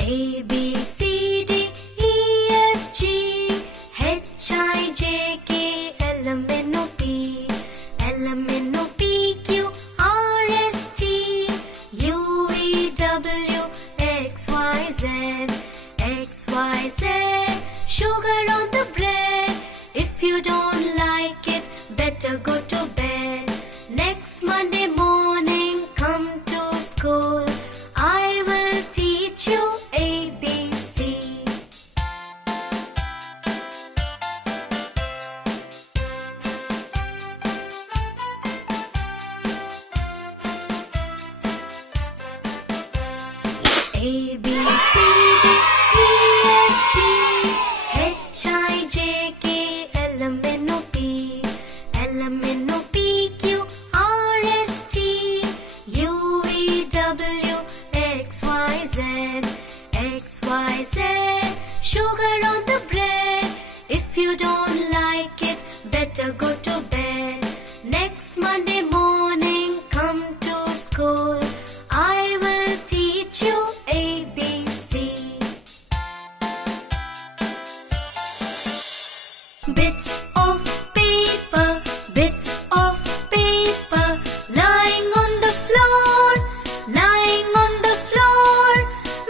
A, B, C, D, E, F, G, H, I, J, K, L, M, N, O, P, L, M, N, O, P, Q, R, S, T, U, V, W, X, Y, Z, X, Y, Z. Sugar on the bread. If you don't like it, better go to bed. Next Monday morning, come to school. I will teach you A, B, C. A, B, C, D, E, F, G, H, I, J, K, L, M, N, O, P, L, M, N, O, P, Q, R, S, T, U, V, W, X, Y, Z, X, Y, Z. Sugar on the bread. If you don't like it, better go to bed. Next Monday morning, come to school. I will teach you A, B, C. Bits of paper, bits of paper, lying on the floor, lying on the floor,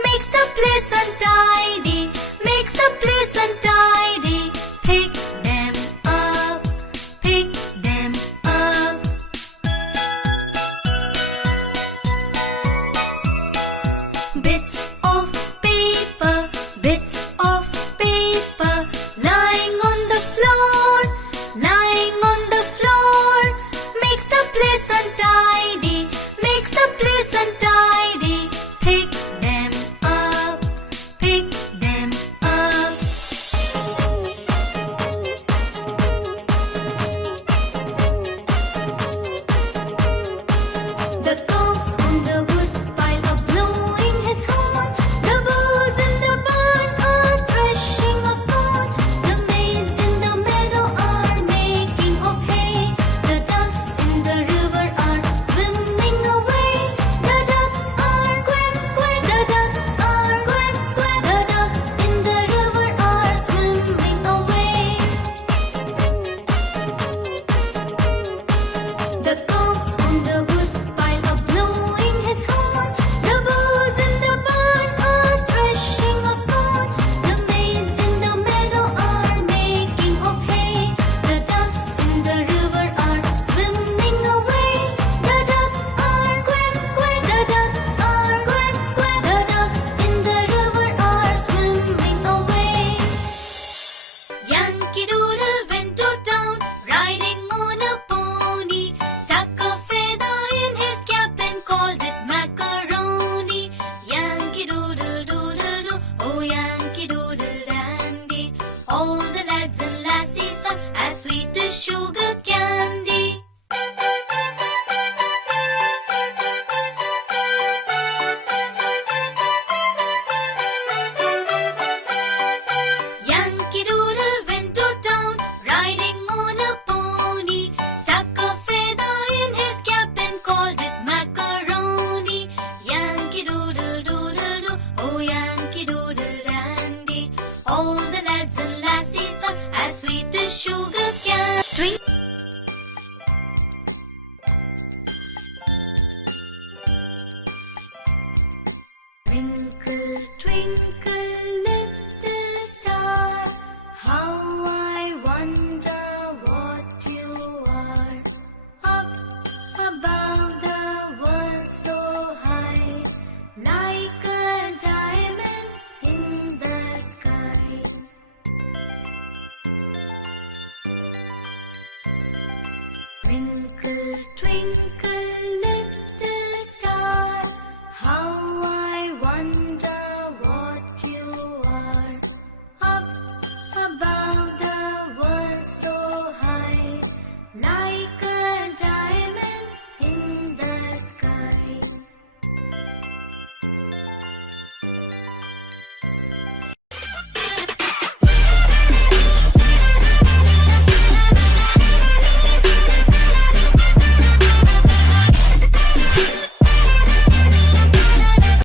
makes the place untidy, makes the place untidy. Pick them up, pick them up. Bits of paper, bits of paper, lying on the floor, lying on the floor, makes the place untidy, makes the place untidy. Pick them up, pick them up. The cows on the wood pile are blowing his horn. The bulls in the barn are threshing of corn. The maids in the meadow are making of hay. The ducks in the river are swimming away. The ducks are quack, quack. The ducks are quack, quack. The ducks in the river are swimming away. The cows on the wood pile are blowing his horn. The bulls in the barn are threshing of corn. The maids in the meadow are making of hay. The ducks in the river are swimming away. The ducks are quack, quack. The ducks are quack, quack. The ducks in the river are swimming away. Yankee Doodle went to town, riding on a pony. Stuck a feather in his cap and called it macaroni. Yankee Doodle doodle do, oh Yankee Doodle dandy. All the lads and lassies are as sweet as sugar candy. Yankee Doodle went to town, riding on a pony. Stuck a feather in his cap and called it macaroni. Yankee Doodle doodle do, oh Yankee Doodle dandy. All the lads and lassies are as sweet as sugar candy. Twinkle, twinkle, little star, how I wonder what you are. Up above the world so high, like a diamond in the sky. Twinkle, twinkle, little star, how I wonder what you are. Up above the world so high, like a diamond in the sky.